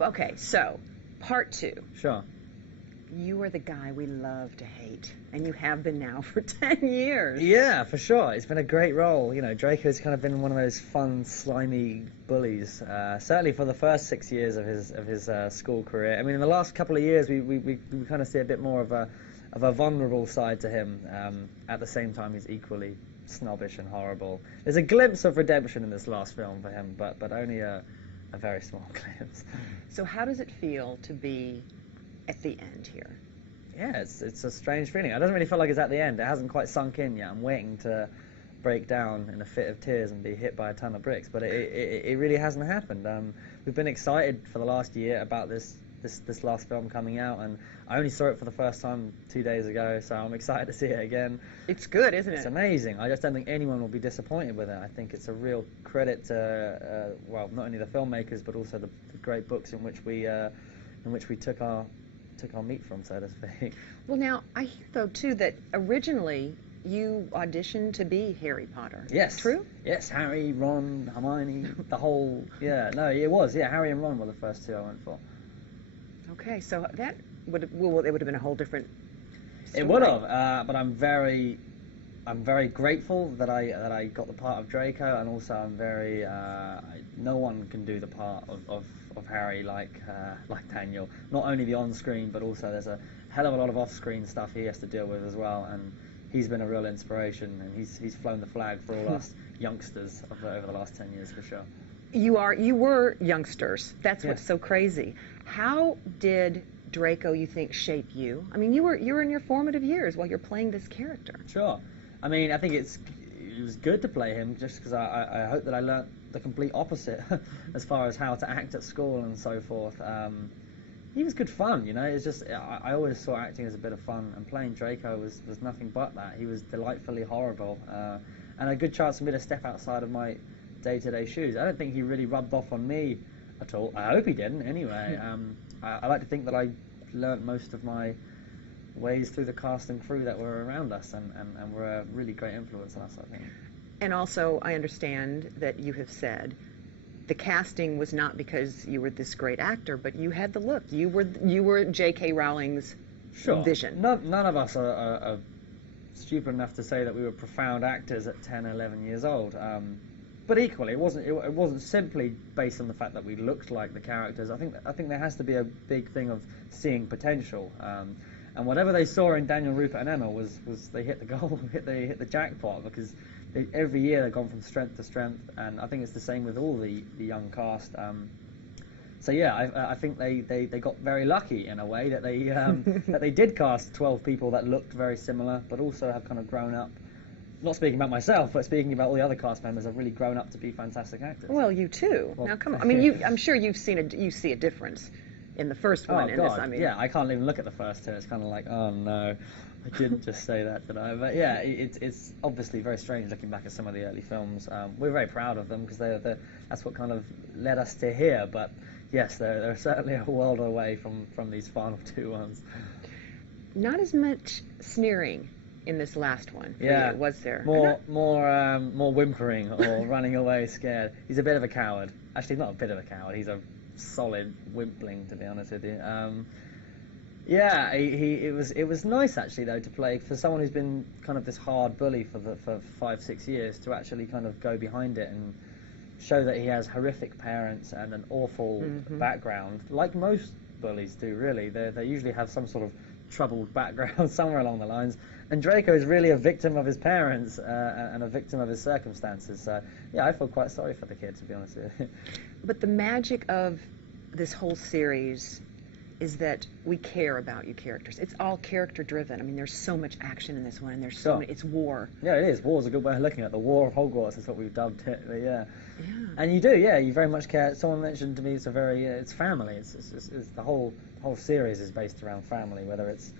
Okay, so part two. Sure. You are the guy we love to hate, and you have been now for 10 years. Yeah, for sure. It's been a great role. You know, Draco's kind of been one of those fun, slimy bullies. Certainly for the first 6 years of his school career. I mean, in the last couple of years, we kind of see a bit more of a vulnerable side to him. At the same time, he's equally snobbish and horrible. There's a glimpse of redemption in this last film for him, but only a very small glimpse. So how does it feel to be at the end here? Yeah, it's a strange feeling. It doesn't really feel like it's at the end. It hasn't quite sunk in yet. I'm waiting to break down in a fit of tears and be hit by a ton of bricks, but it really hasn't happened. We've been excited for the last year about this last film coming out, and I only saw it for the first time 2 days ago, so I'm excited to see it again. It's good, isn't it? It's amazing. I just don't think anyone will be disappointed with it. I think it's a real credit to, well, not only the filmmakers, but also the great books in which we took our meat from, so to speak. Well, now, I hear, though, too, that originally you auditioned to be Harry Potter. Yes. True? Yes, Harry, Ron, Hermione, the whole, yeah, no, it was, yeah, Harry and Ron were the first two I went for. Okay, so that would have been a whole different story. It would have, but I'm very grateful that I got the part of Draco, and also I'm very, no one can do the part of Harry like Daniel. Not only the on-screen, but also there's a hell of a lot of off-screen stuff he has to deal with as well, and he's been a real inspiration, and he's flown the flag for all us youngsters over the last 10 years for sure. You were youngsters. That's what's so crazy. How did Draco, you think, shape you? I mean, you were in your formative years while you're playing this character. Sure. I mean, I think it was good to play him, just because I hope that I learnt the complete opposite as far as how to act at school and so forth. He was good fun, you know. It's just I always saw acting as a bit of fun, and playing Draco was nothing but that. He was delightfully horrible, and a good chance for me to step outside of my day-to-day shoes. I don't think he really rubbed off on me at all. I hope he didn't, anyway. I like to think that I learnt most of my ways through the cast and crew that were around us, and were a really great influence on us, I think. And also, I understand that you have said the casting was not because you were this great actor, but you had the look. You were J.K. Rowling's vision. None of us are stupid enough to say that we were profound actors at 10, 11 years old. But equally, it wasn't simply based on the fact that we looked like the characters. I think there has to be a big thing of seeing potential. And whatever they saw in Daniel, Rupert, and Emma was they hit the goal, hit the jackpot, because every year they've gone from strength to strength, and I think it's the same with all the young cast. So yeah, I think they got very lucky in a way that they that they did cast 12 people that looked very similar, but also have kind of grown up. Not speaking about myself, but speaking about all the other cast members, have really grown up to be fantastic actors. Well, you too. Well, now come on. I mean, I'm sure you see a difference in the first one. Oh God, this, I mean, yeah, I can't even look at the first two. It's kind of like, oh no, I didn't just say that, did I? But yeah, it's obviously very strange looking back at some of the early films. We're very proud of them because that's what kind of led us to here. But yes, they're certainly a world away from these final two ones. Not as much sneering in this last one. Yeah, was there more whimpering or running away scared? He's a bit of a coward. Actually, not a bit of a coward. He's a solid wimpling, to be honest with you. Yeah, it was nice actually though to play for someone who's been kind of this hard bully for 5-6 years, to actually kind of go behind it and show that he has horrific parents and an awful background, like most bullies do. Really, they usually have some sort of troubled background somewhere along the lines, and Draco is really a victim of his parents and a victim of his circumstances. So yeah, I feel quite sorry for the kid, to be honest with you. But the magic of this whole series is that we care about you characters. It's all character driven. I mean, there's so much action in this one, and there's so many, it's war. Yeah, it is. War's a good way of looking at it. The War of Hogwarts is what we've dubbed it. But yeah. And you do, yeah. You very much care. Someone mentioned to me it's it's family. It's the whole series is based around family, whether it's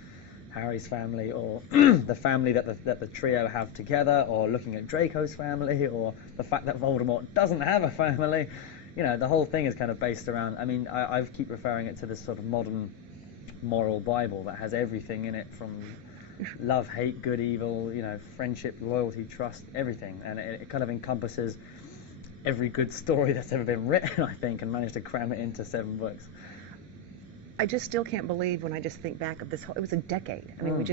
Harry's family or the family that the trio have together, or looking at Draco's family, or the fact that Voldemort doesn't have a family. You know, the whole thing is kind of based around, I mean, I keep referring it to this sort of modern moral Bible that has everything in it, from love, hate, good, evil, you know, friendship, loyalty, trust, everything. And it kind of encompasses every good story that's ever been written, I think, and managed to cram it into 7 books. I just still can't believe when I just think back of this whole, it was a decade. I mean,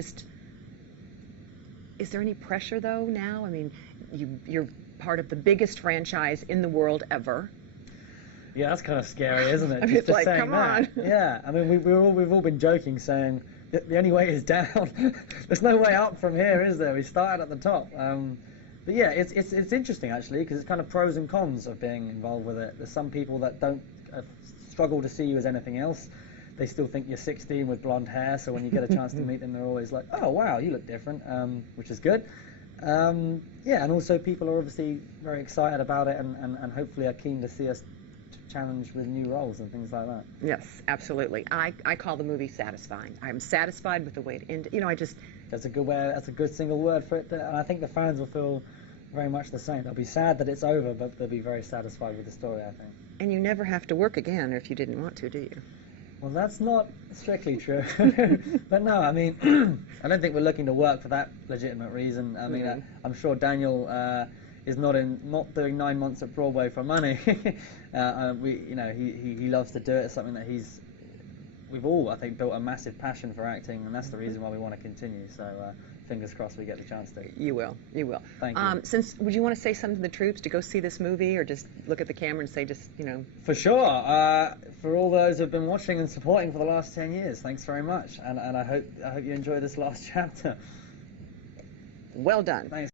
is there any pressure though now? I mean, you're part of the biggest franchise in the world ever. Yeah, that's kind of scary, isn't it? I mean, it's like, come on. Yeah, I mean, we've all been joking, saying that the only way is down. There's no way up from here, is there? We started at the top. But yeah, it's interesting actually, because it's kind of pros and cons of being involved with it. There's some people that don't struggle to see you as anything else. They still think you're 16 with blonde hair, so when you get a chance to meet them, they're always like, oh wow, you look different, which is good. Yeah, and also people are obviously very excited about it, and hopefully are keen to see us challenge with new roles and things like that. Yes, absolutely. I call the movie satisfying. I'm satisfied with the way it ended. You know, I just... That's a good way. That's a good single word for it. And I think the fans will feel very much the same. They'll be sad that it's over, but they'll be very satisfied with the story, I think. And you never have to work again if you didn't want to, do you? Well, that's not strictly true. But no, I mean, I don't think we're looking to work for that legitimate reason. I mean, I'm sure Daniel is not doing 9 months at Broadway for money. He loves to do it. It's something that we've all, I think, built a massive passion for acting, and that's the reason why we want to continue. So fingers crossed we get the chance to. You will. Thank you. Would you want to say something to the troops to go see this movie, or just look at the camera and say, For sure. For all those who've been watching and supporting for the last 10 years, thanks very much, and I hope you enjoy this last chapter. Well done. Thanks.